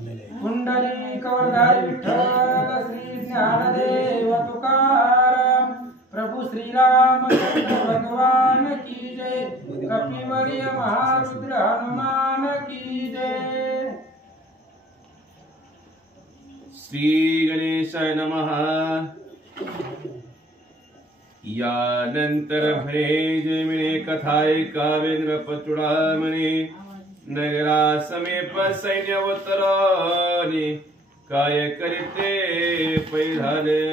कुंडली कवरधारी विठ्ठल श्री ज्ञानदेव तुकाराम प्रभु श्रीराम भगवान की जय कपिवर्य महारुद्र हनुमान की जय। श्री गणेशाय नमः। यानंतर भरे जयमिने कथाय काव्य पचुडामणे नगरा समीप सैन्यवतराने काय करीते पैधाले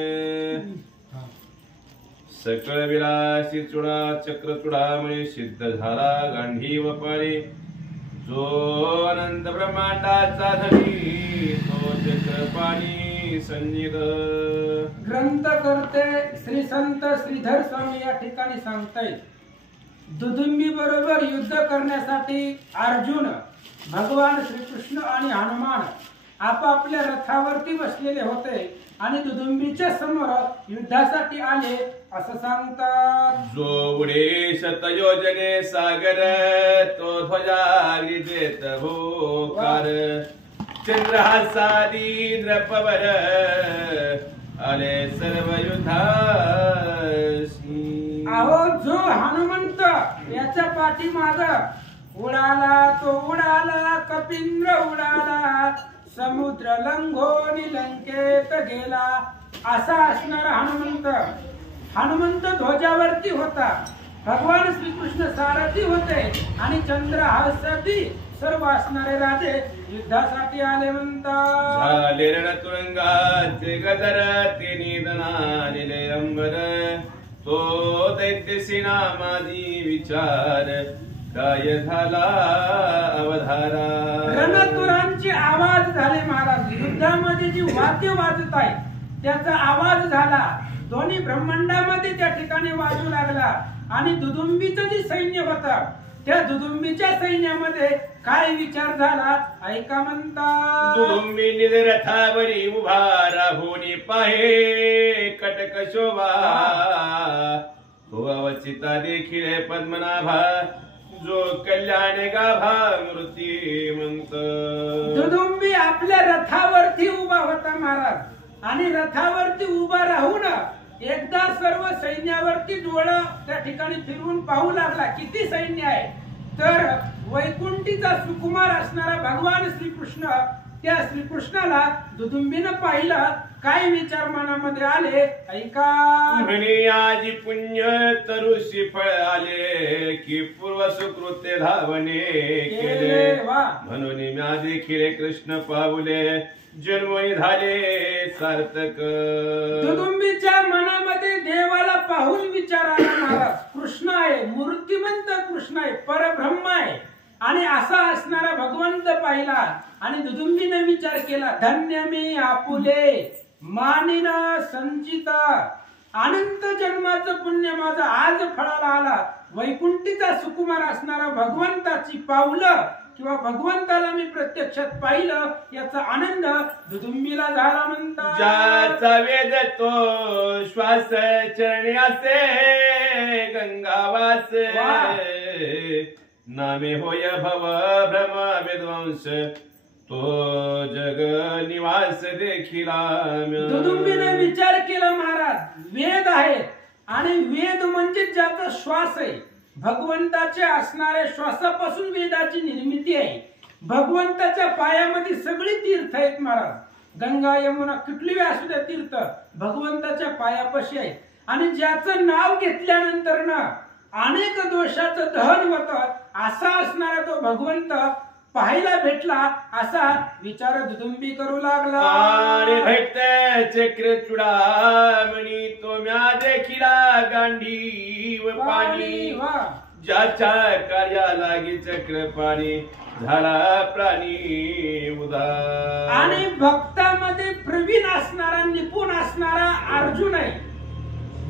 सकळ विलासी चुडा चक्र चुडामणे सिद्ध झाला गांधीव पाणी जो अनंत ब्रह्मांडाचा धनी तो चक्र पाणी संनिध। ग्रंथ करते श्री संत श्रीधर स्वामी या ठिकाणी सांगतायत दुदुंबी बरोबर युद्ध करण्यासाठी अर्जुन भगवान श्रीकृष्ण आणि हनुमान आपापल्या रथावरती बसलेले होते आणि दुदुंबीच्या समोर युद्धासाठी आले असं सांगतात। जो उडे शतयोजने सागर तो ध्वजा विजेत भोकार चंद्रहासादी द्रपवर आले सर्व युद्धासी। अहो जो हनुमंत याच्या पाठीमाग उडाला तो उडाला कपिंद्र उडाला समुद्र लंघोनी लंकेत गेला असा असणारा हनुमंत ध्वजावरती होता। भगवान श्रीकृष्ण सारथी होते आणि चंद्रहासादी सर्व असणारे राजे युद्धासाठी आले म्हणतात। झाले रणतुरंगाचे गदर तिन्ही दनालिले अंबर तो दैत्यसी नामादी विचार काय झाला अवधारा। रणतुरांचे आवाज झाले महाराज युद्धामध्ये जी वाद्य वाजत आहे त्याचा आवाज झाला दोन्ही ब्रह्मांडामध्ये त्या ठिकाणी वाजू लागला आणि दुदुंबीचं जे सैन्य होतं त्या दुदुंबीच्या सैन्यामध्ये काय विचार झाला ऐका म्हणतात। दुदुंबी निज रथावरी उभा राहुनी पाहे कटक शोभा तो अवचिता देखील पद्मनाभा जो कल्याण गाभा मूर्ती म्हणत। दुदुंबी आपल्या रथावरती उभा होता महाराज आणि रथावरती उभा राहून एकदा सर्व सैन्यावरती डोळं त्या ठिकाणी फिरवून पाहू लागला किती सैन्य आहे तर वैकुंठीचा सुकुमार असणारा भगवान श्रीकृष्ण त्या श्रीकृष्णाला दुदुंबीनं पाहिलं काय विचार मनामध्ये आले ऐका। म्हणे आजी पुण्य तरुषी फळ आले की पूर्व सुकृत्य धावणे केले म्हणून म्या देखील कृष्ण पावले जन्मोनी झाले सार्थक। दुदुंबीच्या मनामध्ये देवाला पाहून विचार आला महाराज कृष्ण आहे मूर्तिमंत कृष्ण आहे परब्रह्म आहे आणि असा असणारा भगवंत पाहिला आणि दुदुंबीने विचार केला धन्य मी आपुले मानिन संचित अनंत जन्माचं पुण्य माझं आज फळाला आला वैकुंठीचा सुकुमार असणारा भगवंताची पावलं किंवा भगवंताला मी प्रत्यक्षात पाहिलं याचा आनंद दुदुंबीला झाला म्हणतात। ज्याचा वेद तो श्वास चरणी असे गंगावास नामे होय भव भ्रम विध्वंस तो जग निवास देखिला। दुदुंबीने विचार केला महाराज वेद आहे आणि वेद म्हणजे ज्याचा श्वास आहे भगवंताचे असणाऱ्या श्वासापासून वेदाची निर्मिती आहे। भगवंताच्या पायामध्ये सगळी तीर्थ आहेत महाराज गंगा यमुना कुठली असू द्या तीर्थ भगवंताच्या पायापाशी आहे आणि ज्याचं नाव घेतल्यानंतर ना अनेक दोषाचं दहन होतं असा असणारा तो भगवंत पाहायला भेटला असा विचार दुदुंबी करू लागला। आणि भेटते चक्र चुडामणी तो म्या देखिला गांडीव पाणी ज्याच्या कार्या लागी चक्र पाणी झाला प्राणी उदार। आणि भक्तामध्ये प्रवीण असणारा निपुण असणारा अर्जुन आहे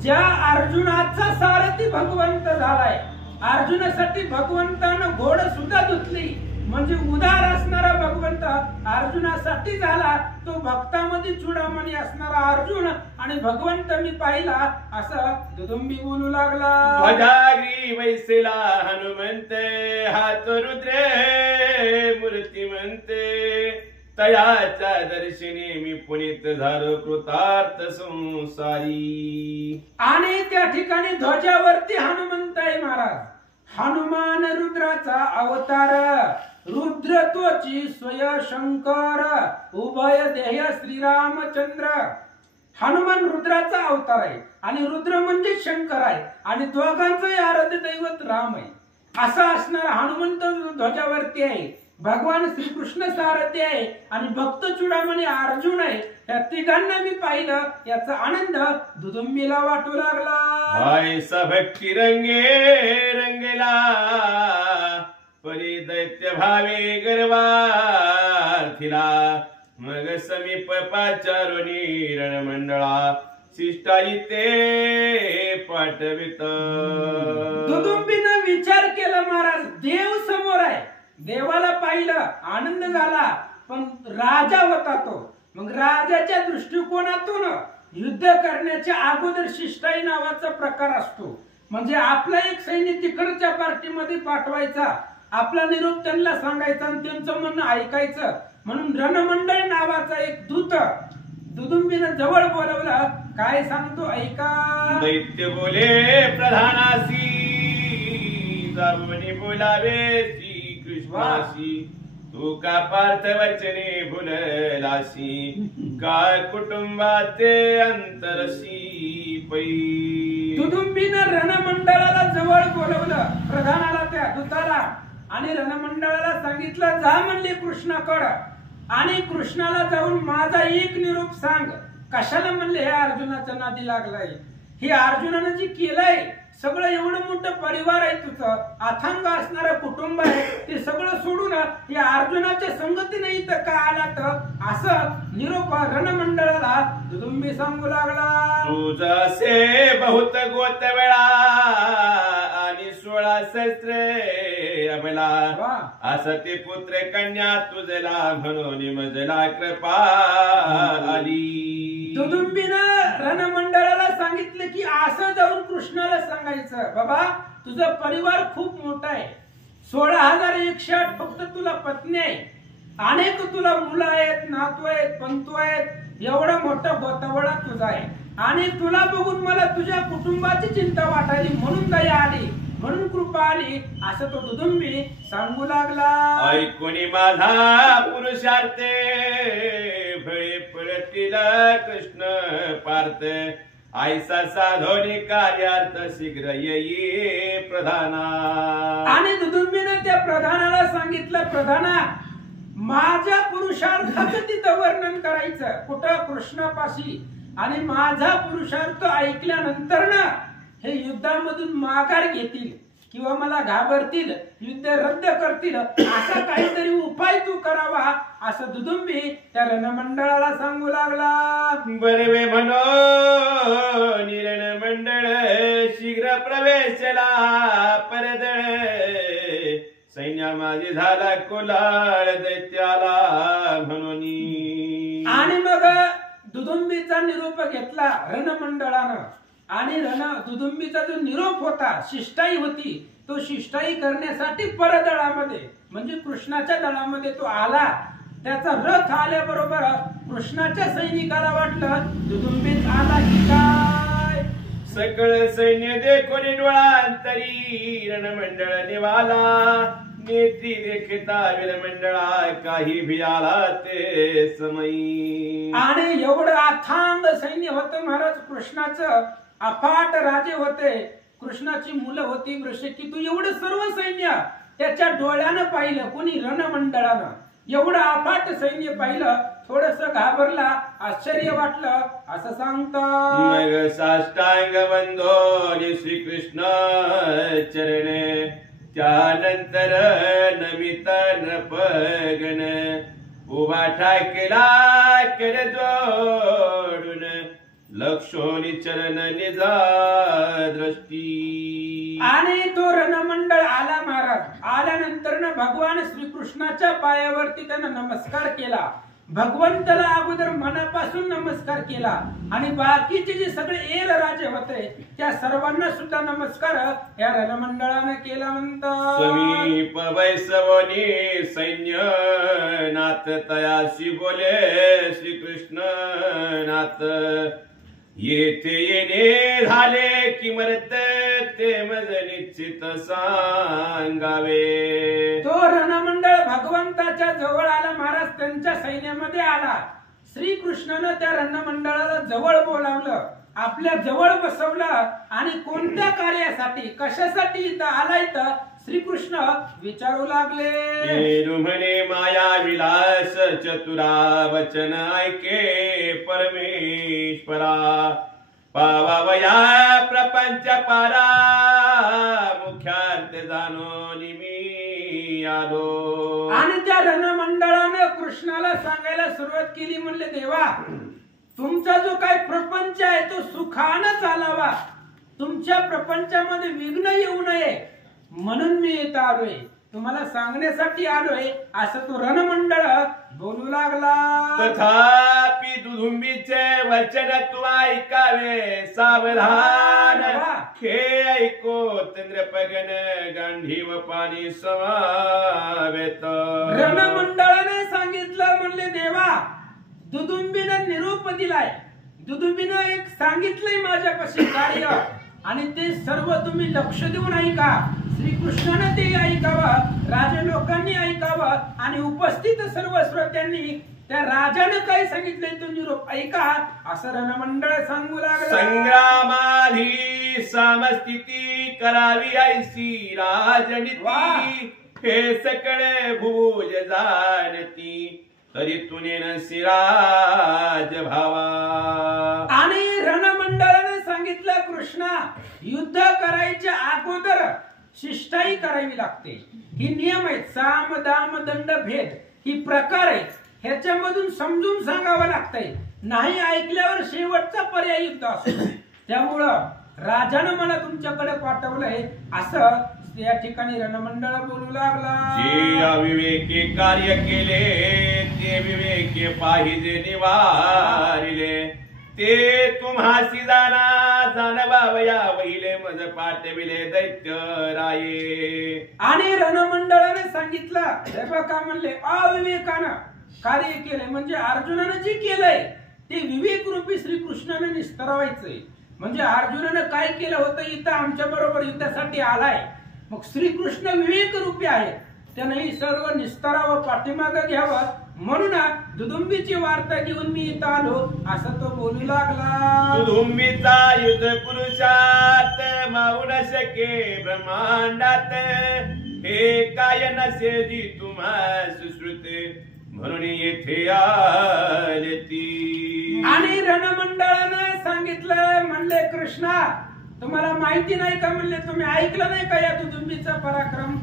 ज्या अर्जुनाचा सारथी भगवंत झालाय अर्जुनासाठी भगवंतानं घोड सुद्धा धुतली म्हणजे उदार असणारा भगवंत अर्जुनासाठी झाला तो भक्तामध्ये चुडामणी असणारा अर्जुन आणि भगवंत मी पाहिला असं दुदुंबी बोलू लागला। भजागी वैसेला हनुमंत हात रुद्र मूर्ती म्हणते तयाच्या दर्शनी मी पुनीत झालो कृतार्थ संसारी. आणि त्या ठिकाणी ध्वजावरती हनुमंत आहे महाराज. हनुमान रुद्राचा अवतार, रुद्र तोची स्वय शंकर, उभय देह श्रीरामचंद्र. हनुमान रुद्राचा अवतार आहे आणि रुद्र म्हणजे शंकर आहे आणि दोघांचंही आराध्य दैवत राम आहे. असा असणारा हनुमंत ध्वजावरती आहे. भगवान श्रीकृष्ण सारथी आहे आणि भक्त चुडामणी अर्जुन आहे. या तिघांना मी पाहिलं, याचा आनंद दुदुंबीला वाटू लागला. ऐसा भक्ती रंगे रंगेला, परी दैत्य भावे गर्वार्थिला. मग समीप पाचारुनी रणमंडळा, शिष्टाई ते पाठवित. दुदुंबीनं विचार केला महाराज, देव समोर आहे, देवाला पाहिलं, आनंद झाला, पण राजा होता तो. मग राजाच्या दृष्टिकोनातून युद्ध करण्याच्या अगोदर शिष्टाई नावाचा प्रकार असतो. म्हणजे आपला एक सैन्य तिकडच्या पार्टीमध्ये पाठवायचा, आपला निरोप त्यांना सांगायचा आणि त्यांचं म्हणणं ऐकायचं. म्हणून रणमंडळ नावाचा एक दूत दुदुंबीनं जवळ बोलवलं. काय सांगतो ऐका. दैत्य बोले प्रधानासी, जाऊनी बोलावे कृष्णाशी. तू का पार्थ वचने भुललासी, काय कुटुंबाचे अंतरशी पै. दुदुंबीनं रणमंडळाला जवळ बोलवलं, प्रधानाला, त्या दूताला, आणि रणमंडळाला सांगितलं जा म्हणले कृष्णाकडं. आणि कृष्णाला जाऊन माझा एक निरोप सांग. कशाला म्हणले, हे अर्जुनाच्या नादी लागलाय. हे अर्जुनानं जे केलंय सगळं, एवढं मोठं परिवार आहे तुझं, अथांग असणारं कुटुंब आहे, ते सगळं सोडून या अर्जुनाच्या संगतीने इथं का आला तर, असं निरोप रणमंडळाला दुदुंबी सांगू लागला. तुझसे बहुत गोत वेळा आणि 16 सहस्रे अबला, असं ते पुत्र कन्या तुझला म्हणून मजला कृपा आली. दुदुंबीनं रणमंडळाला सांगितलं की असं जाऊन कृष्णाला सांगायचं, बाबा तुझा परिवार खूप मोठा आहे, 16,108 फक्त तुला पत्नी आहे, अनेक तुला मुलं आहेत, नातू आहेत, पंतू आहेत, एवढा मोठा गोतावळा तुझा आहे. आणि तुला बघून मला तुझ्या कुटुंबाची चिंता वाटायली, म्हणून दया आली, म्हणून कृपा आली, असं तो दुदुंबी सांगू लागला. ऐकुनी माझा पुरुषार्थे, भळे पळतील कृष्ण पार्थ. ऐसा साधोनी कार्यार्थ शीघ्र येई प्रधाना. आणि दुदुंबीनं त्या प्रधानाला सांगितलं, प्रधाना माझ्या पुरुषार्थाचं तिथं वर्णन करायचं कुठं, कृष्णापाशी. आणि माझा पुरुषार्थ ऐकल्यानंतर ना हे युद्धामधून माघार घेतील किंवा मला घाबरतील, युद्ध रद्द करतील, असा काहीतरी उपाय तू करावा, असं दुदुंबी त्या रणमंडळाला सांगू लागला. बरवे म्हणो रणमंडळ, शीघ्र प्रवेशला परदळ. सैन्या माझी झाला कोलाळ दैत्याला म्हणून. आणि मग दुदुंबीचा निरोप घेतला रणमंडळानं. आणि दुदुंबीचा जो निरोप होता, शिष्टाई होती, तो शिष्टाई करण्यासाठी परदळामध्ये म्हणजे कृष्णाच्या दळामध्ये तो आला. त्याचा रथ आल्याबरोबर कृष्णाच्या सैनिकाला वाटलं दुदुंबीत आला की काय. सकळ सैन्य देखोनी डोळांतरी, रणमंडळ निवाला. नेत्री देखता वीरमंडळा, काही भियाला ते समयी. आणि एवढं अथांग सैन्य होतं महाराज कृष्णाचं, अफाट राजे होते, कृष्णाची मुलं होती, वृषकी, तू एवढं सर्व सैन्य त्याच्या डोळ्यानं पाहिलं. कोणी, रणमंडळानं एवढं अफाट सैन्य पाहिलं, थोडस घाबरला, आश्चर्य वाटलं, असं सांगतात. मग साष्टांग बंधो श्रीकृष्ण चरणे, त्यानंतर नमित नृपगण. उभा ठाकेला कर जोडून, लक्षोनी चरण निजा दृष्टी. आणि तो रणमंडळ आला महाराज. आल्यानंतर भगवान श्रीकृष्णाच्या पायावरती त्यानं नमस्कार केला. भगवंताला अगोदर मनापासून नमस्कार केला आणि बाकीचे जे सगळे एल राजे होते त्या सर्वांना सुद्धा नमस्कार या रणमंडळाने केला म्हणतात. समीप वैसवनी सैन्य नाथ तयासी बोले श्रीकृष्ण नाथ येथे येणे झाले की मरत ते मज निश्चित सांगावे. तो रणमंडळ भगवंताच्या जवळ आला. महाराज त्यांच्या सैन्यामध्ये आला. श्रीकृष्णानं त्या रणमंडळाला जवळ बोलावलं, आपल्या जवळ बसवलं आणि कोणत्या कार्यासाठी कशासाठी इथं आलाय तर श्रीकृष्ण विचारू लागले. म्हणे माया विलास चतुरा वचन ऐके परमेश्वरा पावावया प्रपंच पारा मुख्यार्थ जाणो निमी आलो. आणि त्या रणमंडळानं कृष्णाला सांगायला सुरुवात केली. म्हणले देवा, तुमचा जो काही प्रपंच आहे तो सुखानं चालावा, तुमच्या प्रपंचामध्ये विघ्न येऊ नये म्हणून मी इथं आलोय, तुम्हाला सांगण्यासाठी आलोय असं तो रणमंडळ बोलू लागला. तथापि दुधुंबीचे वचन तू ऐकावे सावधान हे ऐको चंद्रपगन गांधीव पाणी समावेत. रणमंडळाने सांगितलं. म्हणले देवा, दुदुंबीनं निरोप दिलाय, दुदुंबीनं एक सांगितलंय माझ्यापाशी कार्य आणि ते सर्व तुम्ही लक्ष देऊन ऐका. श्रीकृष्णाने ते ऐकावं, राजा लोकांनी ऐकावं आणि उपस्थित सर्व श्रोत्यांनी त्या राजाने काय सांगितलंय तो निरोप ऐका असं रणमंडळ सांगू लागलं. संग्रामाधी समस्थिती करावी ऐसी राजनीती हे सकळे भूज जाणती तरी तुने नसिराज भावा. आणि रणमंडळाने सांगितलं कृष्णा, युद्ध करायच्या अगोदर शिष्टाई करावी लागते. ही नियम आहेत. साम दाम दंड भेद ही प्रकार आहेत. ह्याच्यामधून समजून सांगावं लागतंय. नाही ऐकल्यावर शेवटचा पर्याय युद्ध असतो. त्यामुळं राजानं मला तुमच्याकडे पाठवलंय असं या ठिकाणी रणमंडळ बोलू लागला. जे अविवेकी कार्य केले ते विवेकी पाहिजे निवारिले ते तुम्हासी जाणवावया वहिले मज पाठविले दैत्य राये. आणि रणमंडळाने सांगितलं, हे बघा म्हणले अविवेकानं कार्य केले म्हणजे अर्जुनानं जे केलंय ते विवेक रूपी श्रीकृष्णाने निस्तरावायचंय. म्हणजे अर्जुनानं काय केलं होतं, इथं आमच्या बरोबर युद्धासाठी आलाय, मग श्रीकृष्ण विवेक रूपी आहे, त्याने सर्व निस्तरावं पाठीमागं घ्यावं म्हणून दुदुंबीची वार्ता घेऊन मी इथं आलो असं तो बोलू लागला. दुदुंबीचा युद्ध पुरुषात मावू न शके ब्रह्मांडात हे काय नसे जी तुम्हा सुश्रुते म्हणून येथे आले ती. आणि रणमंडळानं सांगितलं. म्हणले कृष्णा, तुम्हाला माहिती नाही का, म्हणले तुम्ही ऐकलं नाही का या दुदुंबीचा पराक्रम,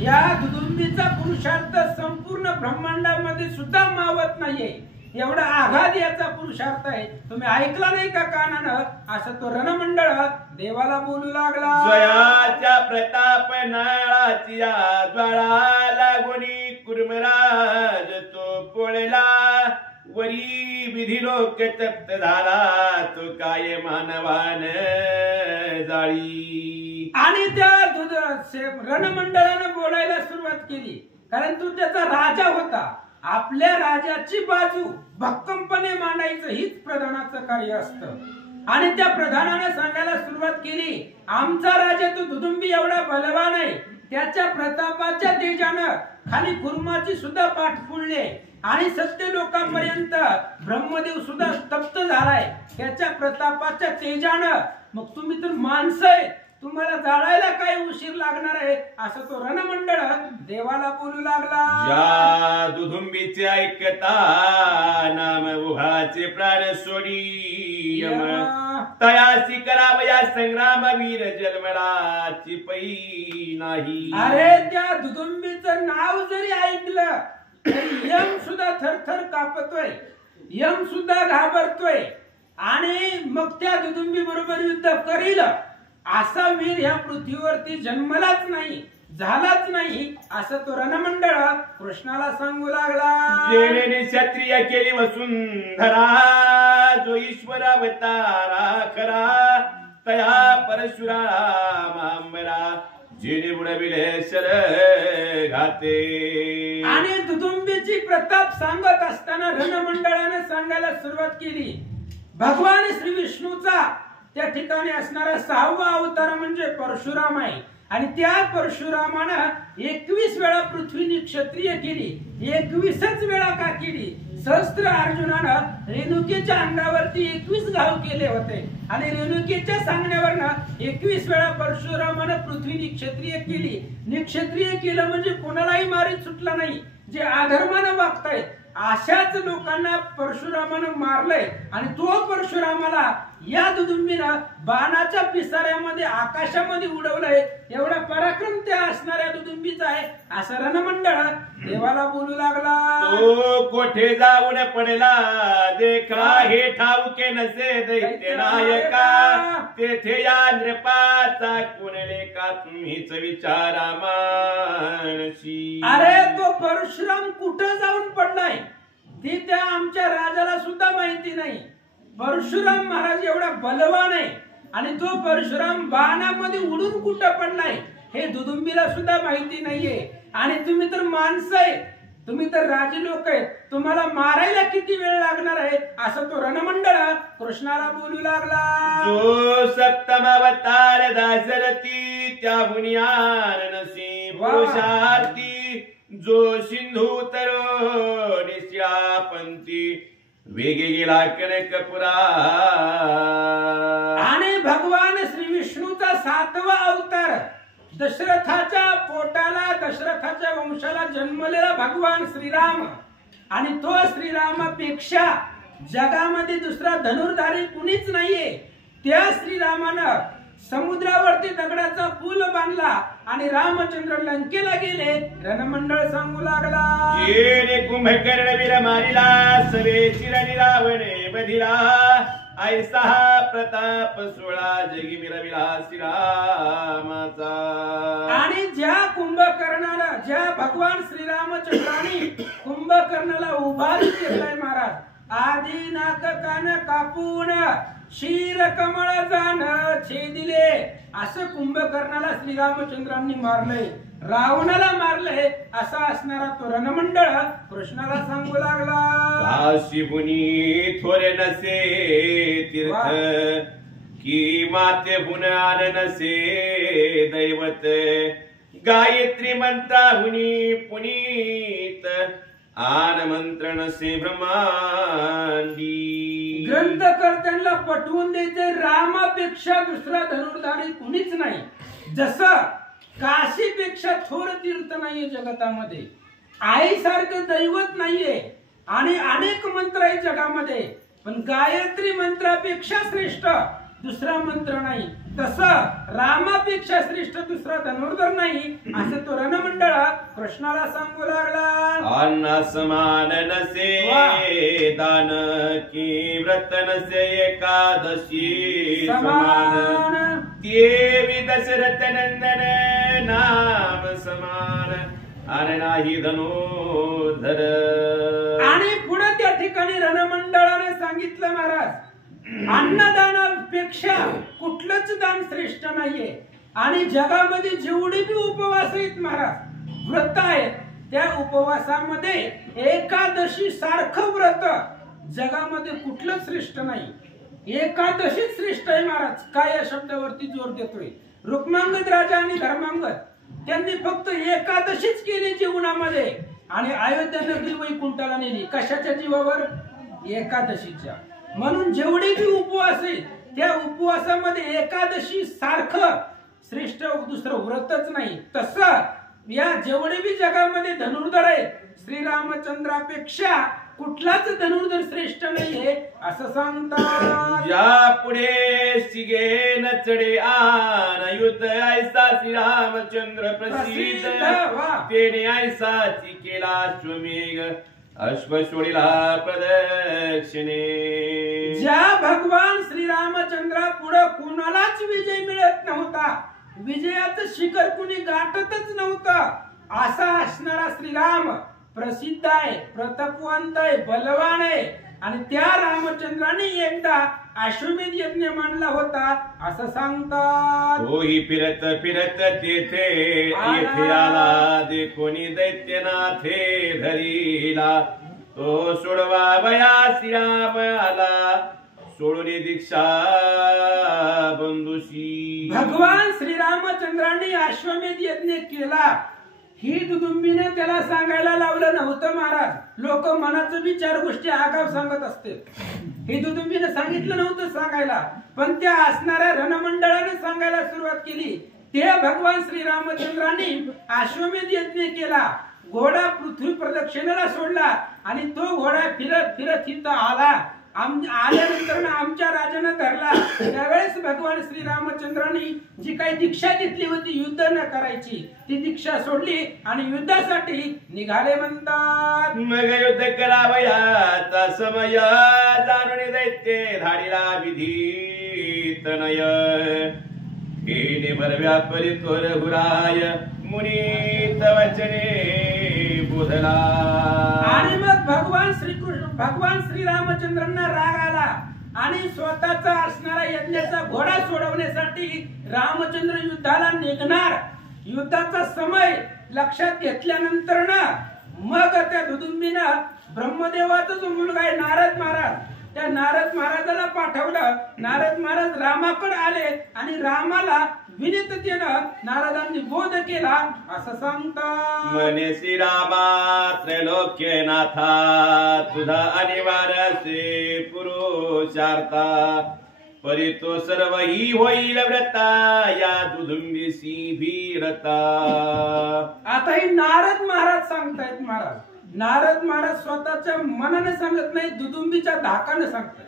या दुदुंबीचा पुरुषार्थ संपूर्ण ब्रह्मांडामध्ये सुद्धा मावत नाहीये, एवढा आघात याचा पुरुषार्थ आहे, तुम्ही ऐकला नाही का कानानं असं तो रणमंडळ देवाला बोलू लागला. स्वयाच्या प्रताप नाळाची ज्वाळा लागुनी कुर्मराज तो पोळला वरी विधी लोक तप्त झाला तो काय मानवान जाळी. आणि त्या रणमंडळानं बोलायला सुरुवात केली, कारण तो त्याचा राजा होता. आपल्या राजाची बाजू भक्कमपणे मांडायचं हीच प्रधानाचं कार्य असतं. आणि त्या प्रधानानं सांगायला सुरुवात केली, आमचा राजा तो दुदुंबी एवढा बलवान आहे, त्याच्या प्रतापाच्या तेजानं खाली कुर्माची सुद्धा पाठ फुलले आणि सत्य लोकांपर्यंत ब्रह्मदेव सुद्धा तप्त झालाय त्याच्या प्रतापाच्या तेजानं. मग तुम्ही तर माणसं आहे, तुम्हाला जाळायला काय उशीर लागणार आहे असं तो रणमंडळ देवाला बोलू लागला. या दुधुंबीचे ऐकता नाम उभाचे प्राण सोडी तयासी करावया संग्राम वीर जन्मराची पै नाही. अरे त्या दुदुंबीचं नाव जरी ऐकलं तरी यम सुद्धा थरथर कापतोय, यम सुद्धा घाबरतोय आणि मग त्या दुदुंबी बरोबर युद्ध करील असा वीर ह्या पृथ्वीवरती जन्मलाच नाही. झालाच नाही असं तो रणमंडळ कृष्णाला सांगू लागला. जेणे क्षत्रिय केली वसुंधरा, जो ईश्वर अवतारा खरा, तया परशुराम अंबरा, जेणे बुडविले शर घाते. आणि दुदुंबीची प्रताप सांगत असताना रणमंडळाने सांगायला सुरुवात केली. भगवान श्री विष्णूचा त्या ठिकाणी असणारा 6वा अवतार म्हणजे परशुराम आहे. आणि त्या परशुरामानं 21 वेळा पृथ्वी क्षत्रिय केली. 21च वेळा का केली? सहस्त्र अर्जुनानं रेणुकेच्या अंगावरती 21 घाव केले होते आणि रेणुकेच्या सांगण्यावरनं 21 वेळा परशुरामानं पृथ्वी क्षत्रिय केली. निक्षत्रिय केलं म्हणजे कोणालाही मारीत सुटला नाही. जे अधर्मानं वागतायत अशाच लोकांना परशुरामानं मारलंय. आणि तो परशुरामाला या दुदुंबीनं बाणाच्या पिसाऱ्यामध्ये आकाशामध्ये उडवलंय. एवढा पराक्रम त्या असणाऱ्या दुदुंबीचा आहे असं रणमंडळ देवाला बोलू लागला. तो कोठे जाऊन पडला देखा, हे ठाऊके नसे दैत्य नायका, तेथे या नृपाचा कोणले का तुम्हीच विचारा मानसी. अरे तो परशुराम कुठं जाऊन पडलाय ते त्या आमच्या राजाला सुद्धा माहिती नाही. परशुराम महाराज एवढा बलवान आहे आणि तो परशुराम बाणामध्ये उडून कुठं पडलाय हे दुदुंबीला सुद्धा माहिती नाहीये. आणि तुम्ही तर माणसं आहे, तुम्ही तर राजे लोक आहेत, तुम्हाला मारायला किती वेळ लागणार आहे असं तो रणमंडळ कृष्णाला बोलू लागला. जो सप्तम अवतार दाशरथी, त्या हुनियान नसी पुरुषार्थी, जो सिंधू तरो निश्यापंथी, वेगे गेला कनकपुरा. आणि भगवान श्री विष्णूचा 7वा अवतार, दशरथाच्या पोटाला दशरथाच्या वंशाला जन्मलेला भगवान श्रीराम. आणि तो श्रीरामापेक्षा जगामध्ये दुसरा धनुर्धारी कुणीच नाहीये. त्या श्रीरामानं समुद्रावरती दगडाचा पूल बांधला आणि रामचंद्र लंकेला गेले. रणमंडळ सांगू लागला. जेणे कुंभकर्ण वीर मारिला, सवे चिरणी रावणे बधिरा, ऐसा प्रताप सोळा जगी मिरविला श्रीरामाचा. आणि ज्या कुंभकर्णाला, ज्या भगवान श्रीरामचंद्राने कुंभकर्णाला उभारी केलाय महाराज, आधी नाक कान कापून शीर कमळ जाण छेदिले असं कुंभकर्णाला श्रीरामचंद्रांनी मारलंय. रावणाला मारलंय असा असणारा तो रणमंडळ कृष्णाला सांगू लागला. काशी मुनी थोरे नसे तीर्थ, की माते गुण आन नसे दैवत, गायत्री मंत्राहुनी पुनीत, आन मंत्र नसे ब्रह्मांडी. ग्रंथकर्त्यांना पटवून द्यायचे रामापेक्षा दुसरा धनुर्धारी कुणीच नाही. जसं काशीपेक्षा थोर तीर्थ नाहीये जगतामध्ये, आईसारखं दैवत नाहीये आणि अनेक मंत्र आहेत जगामध्ये, पण गायत्री मंत्रापेक्षा श्रेष्ठ दुसरा मंत्र नाही. तसं रामापेक्षा श्रेष्ठ दुसरा धनुर्धर नाही असं तो रणमंडळ कृष्णाला सांगू लागला. अन्न समान नसे दान, की व्रत नसे एकादशी समान, देवी दशरथ नंदन नाम समान, आणि नाही धनुर्धर. आणि पुढे त्या ठिकाणी रणमंडळाने सांगितलं महाराज, अन्नदानापेक्षा कुठलंच दान श्रेष्ठ नाहीये. आणि जगामध्ये जेवढे बी उपवास आहेत महाराज, व्रत आहेत, त्या उपवासामध्ये एकादशी सारखं व्रत जगामध्ये कुठलंच श्रेष्ठ नाही. एकादशीच श्रेष्ठ आहे महाराज. काय या शब्दावरती जोर देतोय? रुक्मांगद राजा आणि धर्मांगद त्यांनी फक्त एकादशीच केली जीवनामध्ये आणि अयोध्या नगरी वैकुंठाला नेली. कशाच्या जीवावर? एकादशीच्या. म्हणून जेवढे बी उपवास आहेत त्या उपवासामध्ये एकादशी सारखं श्रेष्ठ दुसरं व्रतच नाही. तसं या जेवढे बी जगामध्ये धनुर्धर आहेत श्रीरामचंद्रापेक्षा कुठलाच धनुर्धर श्रेष्ठ नाहीये असं सांगतात. या पुढे सिगे नचडे आन युद्ध, ऐसा श्रीरामचंद्र प्रसिद्ध, तेने ऐसाची केला अश्वमेघ, अश्व सोडिला प्रदक्षिणे. ज्या भगवान श्रीरामचंद्रा पुढे कुणालाच विजय मिळत नव्हता विजयाचं शिखर कुणी गाठतच नव्हतं असा असणारा श्रीराम प्रसिद्ध आहे, प्रतापवंत आहे, बलवान आहे. आणि त्या रामचंद्राने एकदा अश्वमेध यज्ञ मांडला होता असं सांगतात. होई फिरत फिरत तेथे येथे आला, देखोनी दैत्यनाथे धरीला. तो सोडवा बया श्रीराम आला, सोडून दीक्षा बंधुशी. भगवान श्रीरामचंद्रांनी अश्वमेध यज्ञ केला ही दुदुंबीने त्याला सांगायला लावलं नव्हतं महाराज. लोक मनाचं बी चार गोष्टी आगाव सांगत असते. ही दुदुंबीने सांगितलं नव्हतं सांगायला, पण त्या असणाऱ्या रणमंडळाने सांगायला सुरुवात केली. ते भगवान श्रीरामचंद्रांनी अश्वमेध यज्ञ केला, घोडा पृथ्वी प्रदक्षिणेला सोडला आणि तो घोडा फिरत फिरत इथं आला. आल्यानंतर आमच्या राजाने धरला. त्यावेळेस भगवान श्रीरामचंद्रांनी जी काही दीक्षा घेतली होती युद्ध न करायची, ती दीक्षा सोडली आणि युद्धासाठी निघाले म्हणतात. मग युद्ध करावयाचा समय, जाणून दैत्य धाडीला विधी तनय. हे भरव्या परितोर हुराय, मुनी वचने बोधला. आणि मग भगवान श्रीरामचंद्रांना राग आला आणि स्वतःचा असणारा यज्ञाचा घोडा सोडवण्यासाठी रामचंद्र युद्धाला निघणार. युद्धाचा समय लक्षात घेतल्यानंतर ना मग त्या दुदुंबीनं ब्रह्मदेवाचा जो मुलगा आहे नारद महाराज, त्या नारद महाराजाला पाठवलं. नारद महाराज रामाकडे आले आणि रामाला विनीततेनं नारदांनी बोध केला असं सांगतात. मने श्रीरामा त्रैलोक्यनाथा, तुझा अनिवार्य पुरुषार्था. परी तो सर्व ही होईल व्रता, या दुदुंबीसी भीरता. आता ही नारद महाराज सांगतायत. महाराज नारद महाराज स्वतःच्या मनाने सांगत नाही, दुदुंबीच्या धाकाने सांगतात.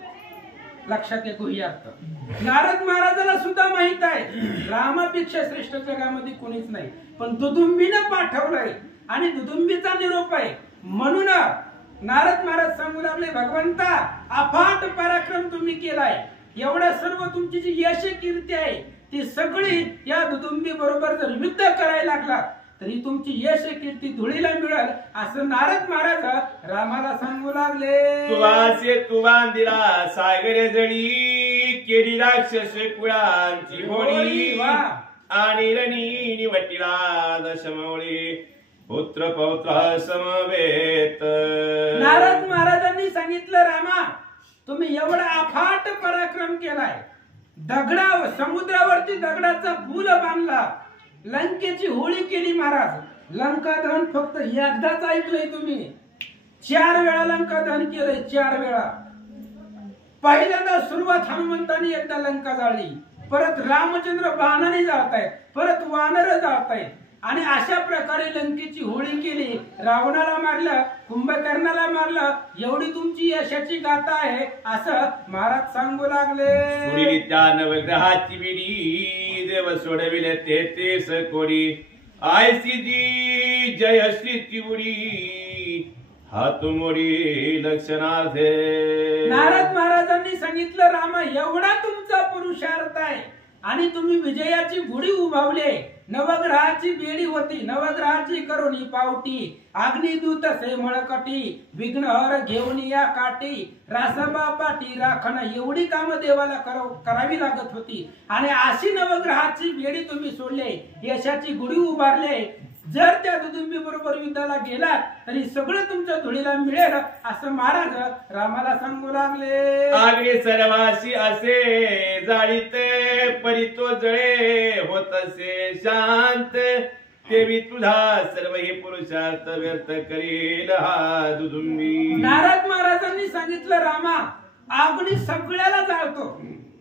लक्षात येतो अर्थ. नारद महाराजाला सुद्धा माहित आहे रामापेक्षा श्रेष्ठ जगामध्ये कोणीच नाही, पण दुदुंबीनं पाठवलंय आणि दुदुंबीचा निरोप आहे. म्हणून नारद महाराज सांगू लागले, भगवंता अफाट पराक्रम तुम्ही केलाय. एवढं सर्व तुमची जी यश कीर्ती आहे ती सगळी या दुदुंबी बरोबर जर युद्ध करायला लागला तरी तुमची यश कीर्ती धुळीला मिळेल असं नारद महाराज रामाला सांगू लागले. तुवासे तू बांधिला सागर जडी, केली राक्षस कुळांची होळी. आणि रणी निवटिला दशमौळी, पुत्र पौत्र समवेत. नारद महाराजांनी सांगितलं, रामा तुम्ही एवढा अफाट पराक्रम केलाय. समुद्रावरती दगडाचा पूल बांधला, लंकेची होळी केली. महाराज लंका दहन फक्त एकदाच ऐकलंय तुम्ही, 4 वेळा लंका दहन केलंय. 4 वेळा. पहिल्यांदा सुरुवात हनुमंतांनी एकदा लंका जाळली, परत रामचंद्र बाणाने जाळतायत, परत वानर जाळतायत आणि अशा प्रकारे लंकेची होळी केली. रावणाला मारलं, कुंभकर्णाला मारलं. एवढी तुमची यशाची गाथा आहे असं महाराज सांगू लागले. त्या नवग्रहाची विडी, देव सोडविले तेच कोडी. आयसी जी जयश्रीची उडी, हात मोडी लक्षणार्थे. नारद महाराजांनी सांगितलं, रामा एवढा तुमचा पुरुषार्थ आहे आणि तुम्ही विजयाची गुढी उभावले. नवग्रहाची बेडी होती, नवग्रहाची करुणी पावटी. अग्निदूत से मळकटी, विघ्नहर घेऊन या काठी. रासबा पाठी राखण, एवढी कामं देवाला करावी लागत होती आणि अशी नवग्रहाची बेडी तुम्ही सोडले, यशाची गुढी उभारले. जर त्या दुदुंबी बरोबर युद्धाला गेलात तरी सगळं तुमच्या धुळीला मिळेल असं महाराज रामाला सांगू लागले. अग्नी सर्वाशी असे जाळीत, परी तो जळे होत असे शांत. तेवी तुझा सर्व हे पुरुषार्थ व्यर्थ करील हा दुदुंबी. नारद महाराजांनी सांगितलं, रामा अग्नी सगळ्याला जाळतो.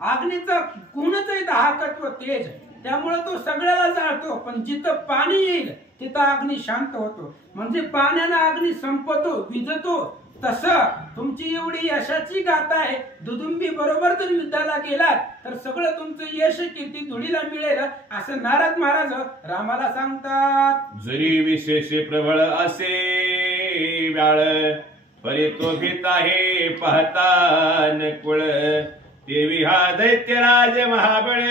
अग्नीचा गुणच आहे दाहकत्व, तेज. त्यामुळे तो सगळ्याला जाळतो, पण जिथं पाणी येईल तिथं अग्नी शांत होतो. म्हणजे पाण्यानं अग्नी संपतो, विझतो. तसं तुमची एवढी यशाची गाथा आहे. दुदुंबी बरोबर जर युद्धाला गेलात तर सगळं तुमचं यश कीर्ती धुळीला मिळेल असं नारद महाराज रामाला सांगतात. जरी विशेष प्रबळ असे व्याळ, परी तो भीत आहे पाहता नकुळ. देवी हा दैत्यराज महाबळ,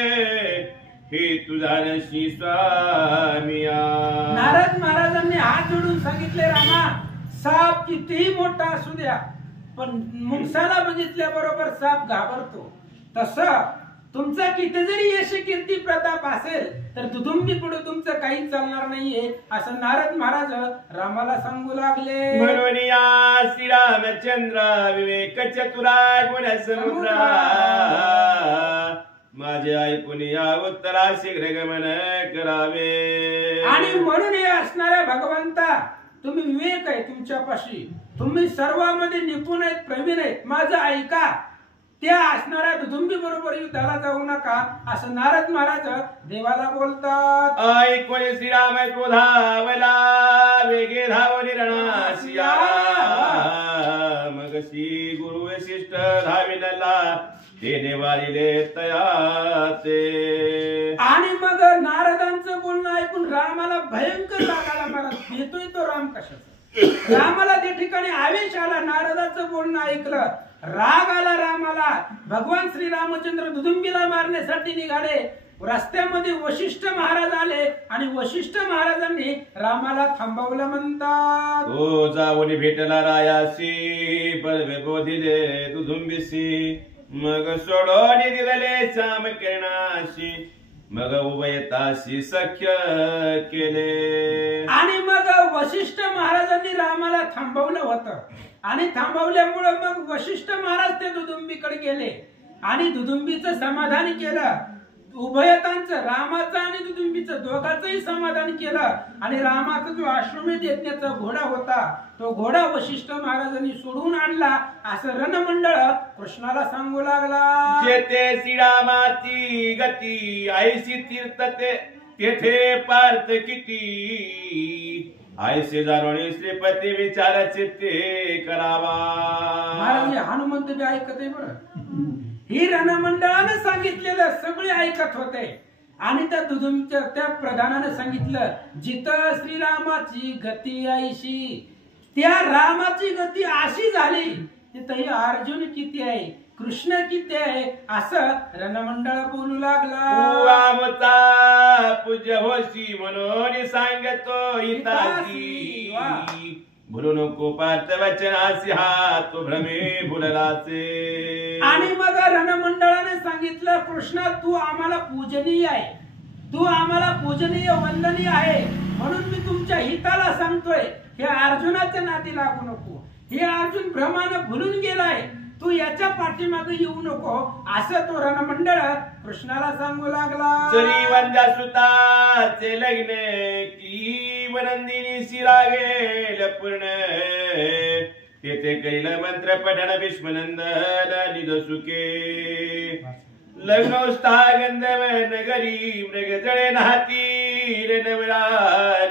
हे तुझा नशी स्वामिया. नारद महाराजांनी हात जोडून सांगितले, रामा साप कितीही मोठा असू द्या पण मुंगसाला बघितल्याबरोबर साप घाबरतो, तसं तुमचा किती जरी यश कीर्ती प्रताप असेल तर दुदुंबी पुढे तुमचं काही चालणार नाहीये असं नारद महाराज रामाला सांगू लागले. म्हणून या श्रीरामचंद्र विवेक चतुरा गुण समुद्रा माझे ऐकून या उत्तरा शीघ्र गमन करावे. आणि म्हणून हे असणाऱ्या भगवंता तुम्ही विवेक आहे तुमच्यापाशी, तुम्ही सर्वांमध्ये निपुण आहेत, प्रवीण आहेत, माझं ऐका. त्या असणाऱ्या दुदुंबी बरोबर युद्धाला जाऊ नका असं नारद महाराज देवाला बोलतात. ऐकून श्रीराम क्रोधावला वेगे धावली रणाशिया. मग श्री गुरु वशिष्ठ धाविनला ते देवालिले तयाते. आणि मग नारदांचं बोलणं ऐकून रामाला भयंकर राग आला. महाराज येतोय तो राम कशाचा? रामाला त्या ठिकाणी आवेश आला. नारदाचं बोलणं ऐकलं, राग आला रामाला. भगवान श्री रामचंद्र दुदुंबीला मारण्यासाठी निघाले. रस्त्यामध्ये वशिष्ठ महाराज आले आणि वशिष्ठ महाराजांनी रामाला थांबवलं म्हणतात. तो जाऊन भेटला रायासी बलवे दिले दुदुंबीसी. मग सोडून दिले श्याम किरणाशी. मग उभयताशी सख्य केले. आणि मग वशिष्ठ महाराजांनी रामाला थांबवलं होतं आणि थांबवल्यामुळे मग वशिष्ठ महाराज ते दुदुंबीकडे गेले आणि दुदुंबीचं समाधान केलं. उभयतांचं, रामाचं आणि दुदुंबीचं दोघांचंही समाधान केलं. आणि रामाचा जो अश्वमेध यज्ञाचा घोडा होता तो घोडा वशिष्ठ महाराजांनी सोडून आणला असं रणमंडळ कृष्णाला सांगू लागला. जेथे श्रीरामाची गती ऐशी तीर्थ तेथे पार्थ किती. ऐसे जाणून श्रीपती विचार चित्ते करावा. महाराज हनुमंत बी ऐकत आहे बरं. ही रणमंडळानं सांगितलेलं सगळे ऐकत होते. आणि त्या दुदुंबीच्या त्या प्रधानाने सांगितलं, जिथं श्रीरामाची गती ऐशी, त्या रामाची गती अशी झाली तिथं अर्जुन किती आहे, कृष्ण किती आहे असं रणमंडळ बोलू लागला. आमचा पूज्य होशी म्हणून सांगतो हिताची. भुलू नको पार्थ वचनासी हा तो भ्रमे भुललाचे. आणि मग रणमंडळाने सांगितलं, कृष्णा तू आम्हाला पूजनीय आहे, तू आम्हाला पूजनीय वंदनीय आहे, म्हणून मी तुमच्या हिताला सांगतोय हे अर्जुनाच्या नादी लागू नको. हे अर्जुन भ्रमानं भुलून गेलाय, तू याच्या पाठीमागे येऊ नको असं तो रणमंडळ कृष्णाला सांगू लागला. जरी वंद्या सुताचे लग्न की वनंदिनी शिरागेल पूर्ण. तेथे कैल मंत्र पठण भीष्मनंदन निज सुखे. लग्नोस्था गंधर्व नगरी मृग जळे नाती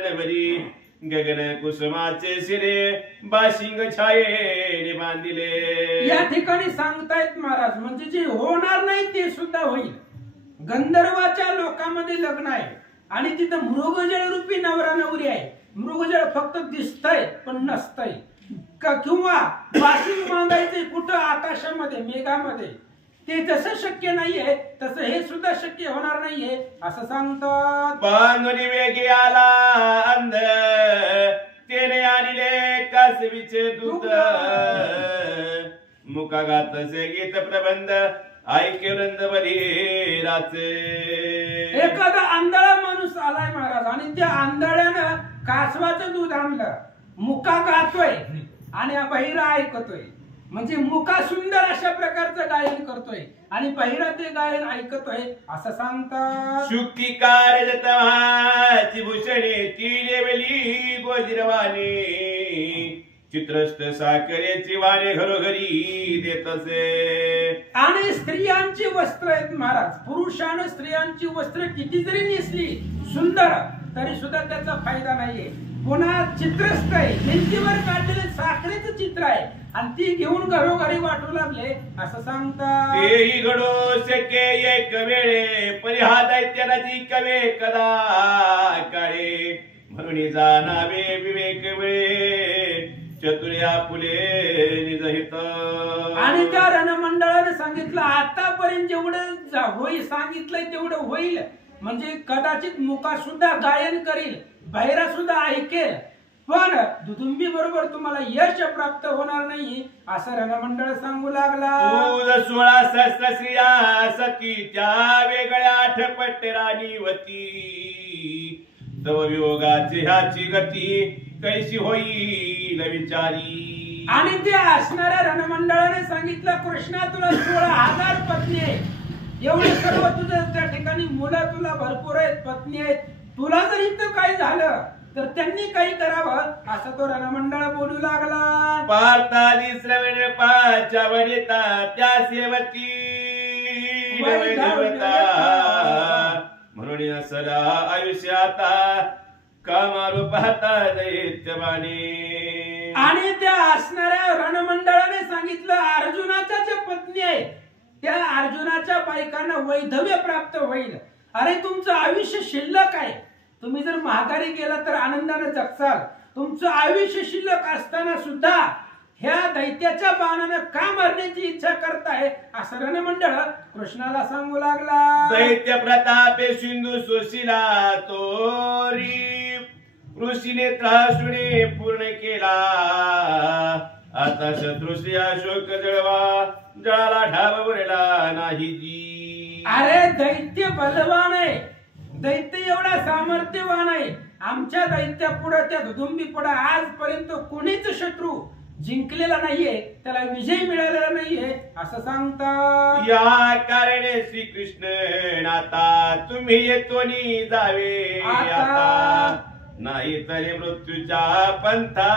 नवरी. गगन कुसुमाचे शिरे बाशिंग छाये बांधिले. या ठिकाणी सांगतायत महाराज म्हणजे जे होणार नाही ते सुद्धा होईल. गंधर्वाच्या लोकांमध्ये लग्न आहे आणि तिथं मृगजळ रूपी नवरा नवरी आहे. मृगजळ फक्त दिसतंय पण नसतंय. किंवा बाशिंग बांधायचे कुठं आकाशामध्ये मेघामध्ये, ते जसं शक्य नाहीये तसं हे सुद्धा शक्य होणार नाहीये असं सांगतात. बांधुनी वेगी आला अंध तेने आणले कासवीचे दूत. मुखागातचे गीत प्रबंध ऐके वृंदवरी राचे. एखादा आंधळा माणूस आलाय महाराज आणि त्या आंधळ्यानं कासवाचं दूध आणलं. मुका गातोय आणि बहिरा ऐकतोय. म्हणजे मुका सुंदर अशा प्रकारचं गायन करतोय आणि बहिरा ते गायन ऐकतोय असं सांगतात. शुक्ती कारजतवाची भूषणे ती लेवली गोजिरवाणी. चित्रस्थ साखरेची वाणे घरोघरी देत असे. आणि स्त्रियांची वस्त्र आहेत महाराज. पुरुषानं स्त्रियांची वस्त्र किती जरी नेसली सुंदर तरी सुद्धा त्याचा फायदा नाहीये. पुन्हा चित्रस्थ आहे, भिंतीवर काढलेले साखरेचं चित्र आहे आणि ती घेऊन घरोघरी वाटू लागले असं सांगतात. तेही घडो शक्य एक वेळे परिहा दैत्याला जी कवे कदा काळे. म्हणून जाणावे विवेक वेळे चतुर्या फुले निजहित. आणि त्या रणमंडळाने सांगितलं आतापर्यंत जेवढं होईल सांगितलंय तेवढं होईल. म्हणजे कदाचित मुका सुद्धा गायन करील, बहिरा सुद्धा ऐकेल, पण दुदुंबी बरोबर तुम्हाला यश प्राप्त होणार नाही असं रणमंडळ सांगू लागला. 16 सहस्र स्त्रिया सती त्या वेगळ्या आठपट राणीवती, तव वियोगाची ह्याची गती कैसी होईल विचारी. आणि त्या असणाऱ्या रणमंडळाने सांगितलं, कृष्णा तुला 16,000 पत्नी आहेत, एवढे सर्व तुझं त्या ठिकाणी मुलं तुला भरपूर आहेत, पत्नी आहेत, तुला जर इथं काही झालं तर त्यांनी काही करावं असं तो रणमंडळ बोलू लागला. पार्थादी श्रवण पाच्या वनिता त्या सेवती वैधवता, म्हणून सदा आयुष्याता कामारू पाहता दैत्यवाणी. आणि त्या असणाऱ्या रणमंडळाने सांगितलं, अर्जुनाच्या ज्या पत्नी आहेत त्या अर्जुनाच्या बायकांना वैधव्य प्राप्त होईल. अरे तुमचं आयुष्य शिल्लक आहे, तुम्ही जर माघारी गेला तर आनंदाने जगसाल. तुमचं आयुष्य शिल्लक असताना सुद्धा ह्या दैत्याच्या बाणानं का मरण्याची इच्छा करताय असं रणमंडळ कृष्णाला सांगू लागला. दैत्य प्रतापे सिंधू सुशिला तोरी, ऋषीने त्रासुने पूर्ण केला. आता शत्रुशी अशोक जळवा, जळाला ढाबवरला नाही जी. अरे दैत्य बलवान आहे, दैत्य एवढा सामर्थ्यवान आहे. आमच्या दैत्या पुढे, त्या दुदुंबी पुढे आजपर्यंत कोणीच शत्रू जिंकलेला नाहीये, त्याला विजय मिळालेला नाहीये असं सांगता. या कारणे श्रीकृष्ण आता तुम्ही येतोनी जावे आता, नाही तरी मृत्यूच्या पंथा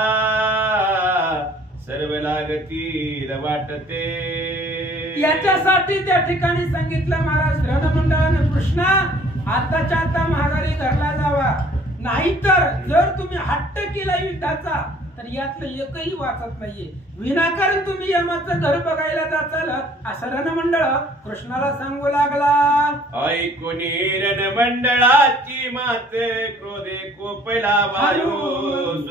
सर्व लागतील वाटते. याच्यासाठी त्या ठिकाणी सांगितलं महाराज रणमंडळाने, कृष्णा आताच्या आता महागारी घरला जावा, नाहीतर जर तुम्ही हट्ट केला युद्धाचा तर यातलं एकही वाचत नाहीये. विनाकारण तुम्ही यमाचं घर बघायला जाचाल असं रणमंडळ कृष्णाला सांगू लागला. ऐकून रणमंडळाची मात क्रोधे कोपला वायू सुत,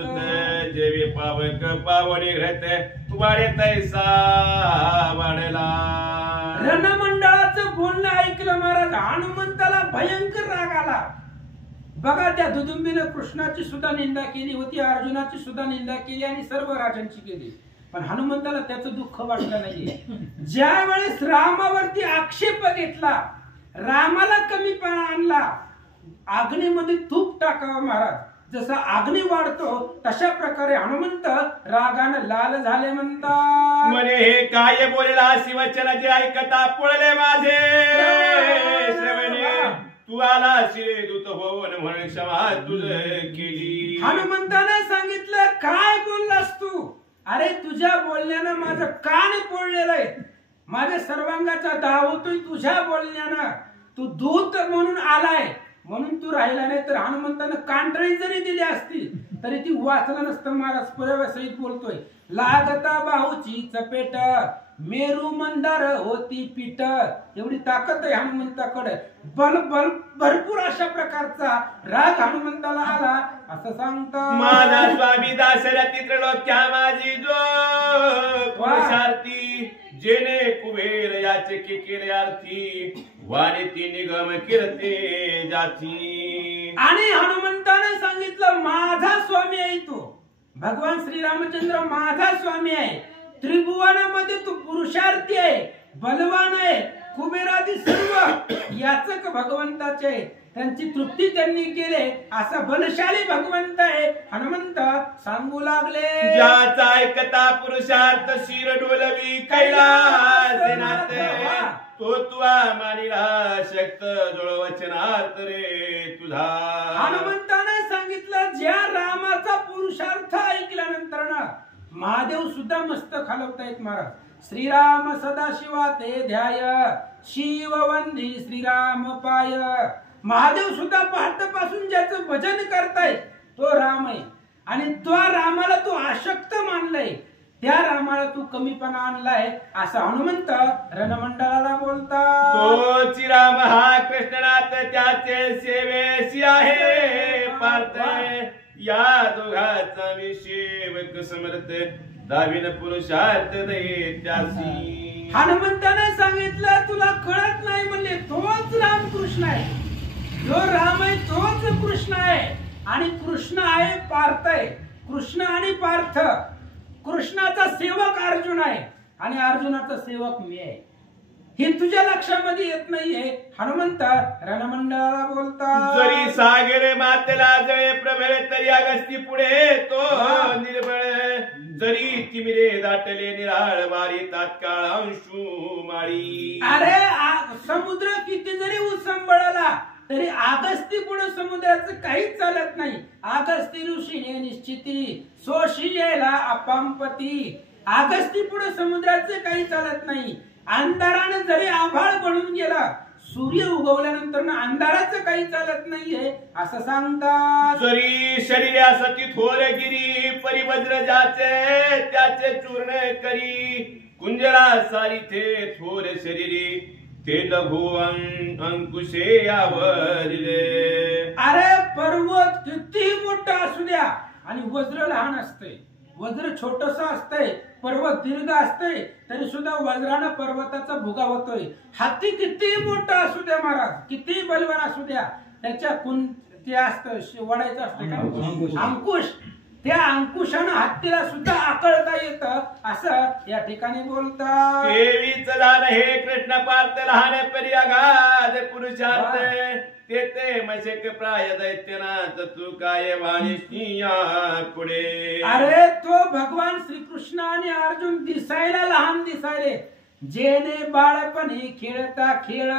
जेवी पावक पावणे घरत वाढे तैसा वाढला. रणमंडळाचं बोलणं ऐकलं महाराज हनुमंताला भयंकर राग आला. बघा त्या दुदुंबीने कृष्णाची सुद्धा निंदा केली होती, अर्जुनाची सुद्धा निंदा केली आणि सर्व राजांची केली, पण हनुमंताला त्याचं दुःख वाटलं नाहीये. ज्या वेळेस रामावरती आक्षेप घेतला, रामाला कमीपणा आणला, अग्नीमध्ये तूप टाकावं महाराज, जसा अग्नी वाढतो तशा प्रकारे हनुमंत रागाने लाल झाले म्हणतात. म्हणे हे काय बोलला शिवचनाचे ऐकता पुळले माझे श्रवणे, तू आला शिरे दूत होऊन म्हणून क्षमा तुझ केली. हनुमंताने सांगितलं, काय बोललास तू? अरे तुझ्या बोलण्यानं माझं कान पोळलेलं आहे, माझ्या सर्वांगाचा दाव होतोय तुझ्या बोलण्यानं. तू दूत म्हणून आलाय म्हणून तू राहिला नाही, तर हनुमंतानं कांटळी जरी दिली असती तरी ती वाचलं नसतं. महाराज पुराव्यासहित बोलतोय, लागता बाहूची चपेट, मेरू मंदार होती पीठ. एवढी ताकद आहे हनुमंताकडे, बल बल भरपूर अशा प्रकारचा राग हनुमंताला आला असं सांगतो. माझा स्वामी दाशरथी त्रिलोक्या माझी जो पुरुषार्थी, जेने कुबेर याचे केले आरती, वाणी ती निगम कीर्ती जाती. आणि हनुमंताने सांगितलं, माझा स्वामी आहे तो, भगवान श्रीरामचंद्र माझा स्वामी आहे. त्रिभुवनामध्ये तू पुरुषार्थी आहे, बलवान आहे, कुबेरादी सर्व याचक भगवंताचे, त्यांची तृप्ती त्यांनी केले असा बलशाली भगवंत आहे हनुमंत सांगू लागले. ज्याचा ऐकता पुरुषार्थ शिर डोलवी कैलासनाथ, तो तुआ मानिला शक्त जुळवचनात रे तुझा. हनुमंताने सांगितलं, ज्या रामाचा पुरुषार्थ ऐकल्यानंतर ना महादेव सुद्धा मस्त खालवतायत महाराज. श्रीराम सदाशिवा ते ध्याय, शिव वंदी श्रीराम पाय. महादेव सुद्धा पहाटेपासून ज्याचं भजन करतायत तो राम आहे, आणि त्या रामाला तू आशक्त मानलाय, त्या रामाला तू कमीपणा आणलाय असं हनुमंत रणमंडळाला बोलता. तोच राम हा कृष्णनाथ त्याचे सेवेशी आहे पार्थ, या दोघाचा मी सेवक समर्थ, दाविन पुरुषार्थ दैत्यासी. हनुमंताने सांगितलं, तुला कळत नाही म्हणले, तोच रामकृष्ण आहे. जो राम आहे तोच कृष्ण आहे आणि कृष्ण आहे पार्थ आहे. कृष्ण आणि पार्थ, कृष्णाचा सेवक अर्जुन आहे आणि अर्जुनाचा सेवक मी आहे. हे तुझ्या लक्षामध्ये येत नाहीये. हनुमंत रणमंडळाला बोलता, जरी सागरे मातेला जळे प्रबळ तरी अगस्ती पुढे तो निर्बळ. जरी तिमिरे दाटले निराळ वारी तात्काळ अंशू माळी. अरे समुद्र किती जरी उसंबळला तरी आगस्ती पुढे समुद्राचं काहीच चालत नाही. आगस्ती ऋषीने निश्चिती सोशियेला अपांपती. आगस्ती पुढे समुद्राचं काही चालत नाही. अंधाराने जरी आभाळ बनून गेला, सूर्य उगवल्यानंतर अंधाराचं काही चालत नाहीये असं सांगतात. जरी शरीरासती थोरगिरी परिवज्र ज्याचे त्याचे चूर्ण करी. कुंजरा सारी थे थोर शरीरी ते लघु अंकुशे यावरिले. अरे पर्वत किती मोठा असू द्या आणि वज्र लहान असते, वज्र छोटस असतंय, पर्वत दीर्घ असते तरी सुद्धा वज्रानं पर्वताचा भुगा होतोय. हाती किती मोठा असू द्या महाराज, किती बलवान असू द्या, त्याच्या ते असतं वडायचं असतं का अंकुश, त्या अंकुशानं हत्तीला सुद्धा आकळता येतं असं या ठिकाणी बोलतात. देवीच लहान हे कृष्ण पार्थ लहान परी अगाध पुरुषार्थ. ते मशक प्राय दैत्यनाथ तू काय वाणी पुढे. अरे तो भगवान श्रीकृष्ण आणि अर्जुन दिसायला लहान दिसायले. जेने बाळपणी खेळता खेळ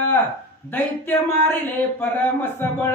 दैत्य मारिले परम सबळ,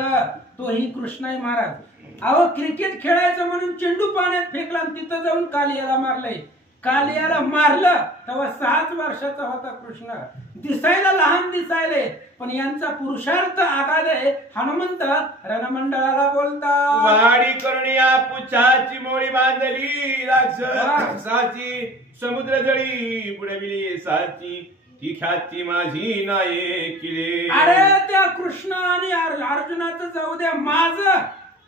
तोही कृष्ण आहे महाराज. अहो क्रिकेट खेळायचं म्हणून चेंडू पाण्यात फेकला आणि तिथं जाऊन कालियाला मारलंय. कालियाला मारलं तेव्हा 6 वर्षाचा होता कृष्ण. दिसायला लहान दिसायले पण यांचा पुरुषार्थ आगाध आहे. हनुमंत रणमंडळाला बोलता, वाडी करून या पुच्छाची मोळी बांधली राक्षसाची. समुद्र जळी पुढे मिली साची ती ख्याती माझी नाये किले. अरे त्या कृष्ण आणि अर्जुनाचं जाऊ द्या,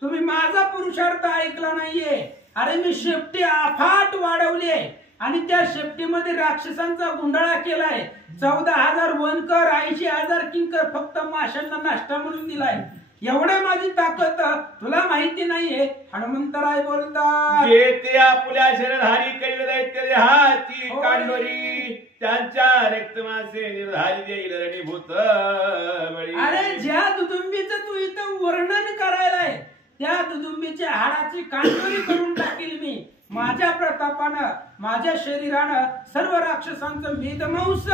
तुम्ही माझा पुरुषार्थ ऐकला नाहीये. अरे मी शेपटी अफाट वाढवली आहे आणि त्या शेपटीमध्ये राक्षसांचा गुंडाळा केलाय. 14,000 वनकर 80,000 किंकर फक्त माशांना नाश्ता म्हणून दिलाय. एवढे माझी ताकद तुला माहिती नाहीये. हनुमंतराय बोलतात, जे ते आपुल्या शरीरधारी करील दैत्य देहाची कांडोरी. त्यांच्या रक्तमासे निर्धारी देईल रणीभूत बळी. अरे ज्या दुदुंबीचं तू इथं वर्णन करायलाय त्या दुदुंबीच्या हाडाची कांडोरी करून टाकील मी. माझ्या प्रतापानं माझ्या शरीरानं सर्व राक्षसांचं मेदमांस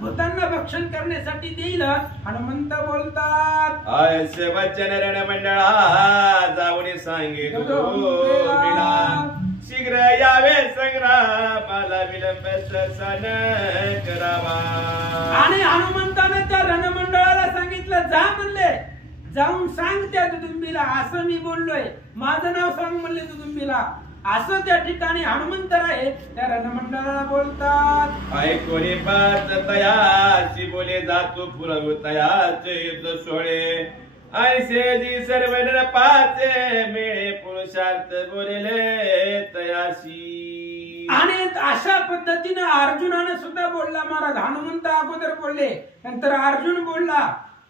भूतांना भक्षण करण्यासाठी देईल. हनुमंत बोलतात, असे वचन रणमंडळा जाऊन सांगितलो मिळा. शीघ्र यावे संग्रामाला विलंब सण करावा. आणि हनुमंतानं त्या रणमंडळाला सांगितलं, जा म्हणले, जाऊन सांग त्या दुदुंबीला असं मी बोललोय, माझं नाव सांग म्हणले दुदुंबीला. असं त्या ठिकाणी हनुमंतराय त्या रणमंडळाला बोलतात. ऐकोनी पाच तयाची बोले जातो पुरव तयाचे युद्ध सोळे. ऐसे जी सर्व नर पाचे मिळे पुरुषार्थ बोलेले तयाशी. आणि अशा पद्धतीने अर्जुनाने सुद्धा बोलला महाराज. हनुमंत अगोदर बोलले, नंतर अर्जुन बोलला.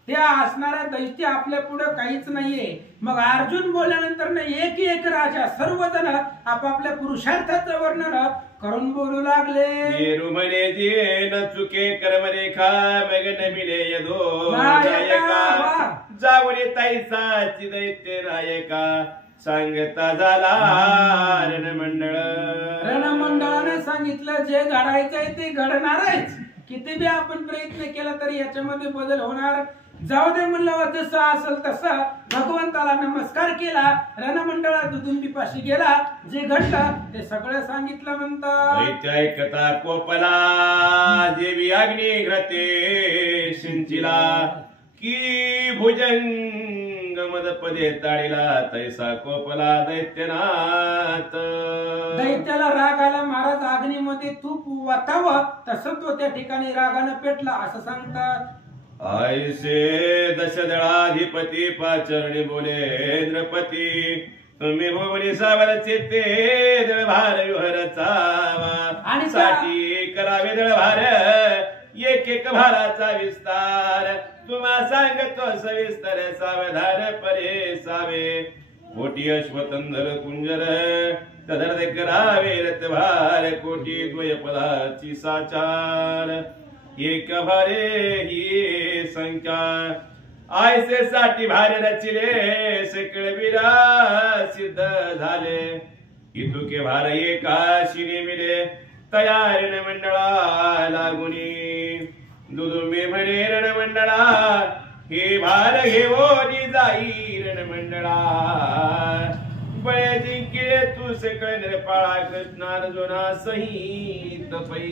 त्या असणाऱ्या दैत्य आपल्या पुढे काहीच नाहीये. मग अर्जुन बोलल्यानंतर एक राजा सर्वजण आपापल्या पुरुषार्थाचं वर्णन करून बोलू लागले. रुमने जे न चुके कर्मरेखा मगन मिले यदो नायका. जाऊन तैसाची दैत्य नायका सांगता झाला रणमंडळ. रणमंडळाने सांगितलं जे घडायचंय ते घडणार आहे. किती बी आपण प्रयत्न केला तरी याच्यामध्ये बदल होणार. जाऊ दे म्हणलं, जसं असेल तसं भगवंताला नमस्कार केला. रणमंडळा दुदुंबीपाशी गेला. जे घडलं ते सगळं सांगितलं. म्हणतात ऐकता कोपला जेवी अग्नी घ्रते सिंचिला की भुजंग मदपदे ताळीला तैसा कोपला दैत्यनाथ. दैत्याला राग आला महाराज, अग्नीमध्ये तूप वातावं तसं तो त्या ठिकाणी रागानं पेटला असं सांगतात. ऐसे दशदळाधिपती पाचरणी बोले नृपती. तुम्ही भुवनी सावर चेते दळभार विहरचा आणि साठी करावे दळभार. एक भाराचा विस्तार तुम्हा सांगतो सविस्तर सावधान परे सावे कोटी अश्वतंधर कुंजर तदर्थ करावे रतभार कोटी द्वयपदाची साचार एक भारे ही संख्या आयसे साठी भार रचिले सकळ विरा सिद्ध झाले इतुके भार एकाशी मिले तयार मंडळा लागुनी दुदुंबे म्हणे रणमंडळा हे भार घेवोनी जाई रणमंडळा बळे जिंकिले तू सकळ निर्पाळा कृष्णार्जुना सहित पै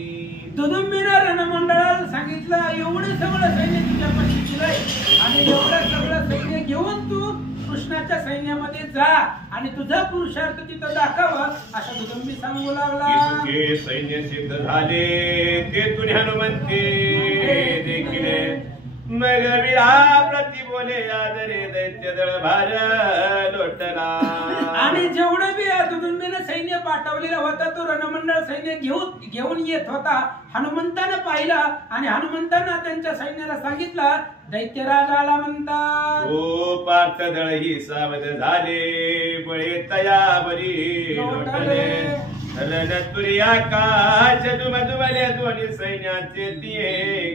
दुदुंबीनं रणमंडळाला सांगितलं एवढं सगळं सैन्य तुझ्यापाशी दिलंय आणि एवढं सगळं सैन्य घेऊन तू कृष्णाच्या सैन्यामध्ये जा आणि तुझा पुरुषार्थ तिथं दाखवा असा दुदुंबी सांगू लागला इतके सैन्य सिद्ध झाले ते तुझे हनुमंते देखील मग विरा प्रति बोले आदरे दैत्य दळ भार लोटला आणि जेवढं बी दुदुंबीनं सैन्य पाठवलेलं होतं तो रणमंडळ सैन्य घेऊन येत होता हनुमंतानं पाहिलं आणि हनुमंतानं त्यांच्या सैन्याला सांगितलं दैत्यराज आला म्हणतात ओ पार्थ दळ ही सावध झाले बळे तया बरी लोटले रणतुरी आकाश दुमदुमले दोन्ही सैन्याचे दिये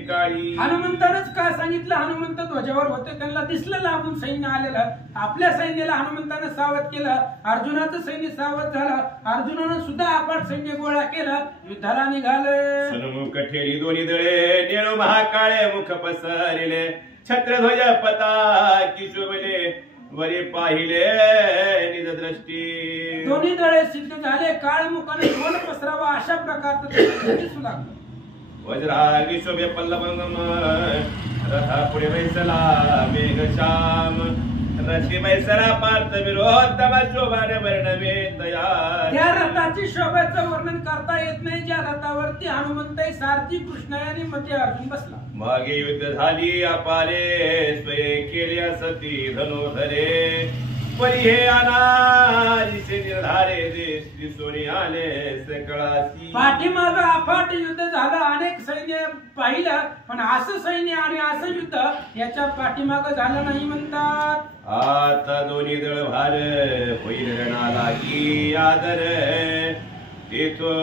काळी हनुमंतानच काय सांगितलं हनुमंत ध्वजावर होते त्यांना दिसलं लांबून सैन्य आलेलं आपल्या सैन्याला हनुमंतानं सावध केलं अर्जुनाचं सैन्य सावध झालं अर्जुनानं सुद्धा अफाट सैन्य गोळा केलं युद्धाला निघाले सन्मुख ठेरी दोन्ही दळे नेणू महाकाळे मुख पसरले छत्रध्वज पताकी शोभले वरी पाहिले निज दृष्टी दोन्ही दळे सिद्ध झाले काळमुखाने ध्वज पसरावा अशा प्रकारचं दिसू लागलं वज्रागी शोभे पल्लवंगम रथा पुढे वैसला मेघश्याम रथी वैसला पार्थ विरोधम शोभाने वर्णवे तयार त्या रथाची शोभेचं वर्णन करता येत नाही ज्या रथावरती हनुमंत सारथी कृष्ण आणि मध्ये अर्जुन बसला मागे युद्ध झाली अपारे स्वये केले सती धनुधरे परी हे अनादिसे निर्धारे देश दिसोनी आले सकळासी पाठीमाग अफाट युद्ध झालं अनेक सैन्य पाहिलं पण असं सैन्य आणि असं युद्ध याच्या पाठीमाग झालं नाही म्हणतात आता दोन्ही दळ भार होईल रणालागी आदर तेथो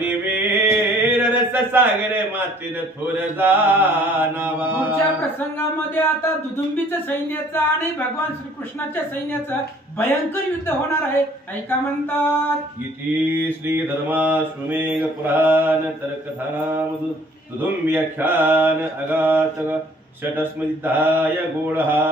निवीर रस सागरे मातीन थोर जानावा पुढच्या प्रसंगामध्ये आता दुदुंबीचं सैन्याचं आणि भगवान श्रीकृष्णाच्या सैन्याचं भयंकर युद्ध होणार आहे ऐका म्हणतात इति श्री धर्मा सुमेघ पुराण तर्कधाराम दुदुंब्याख्यान अगात षटस्मृताय गोळहा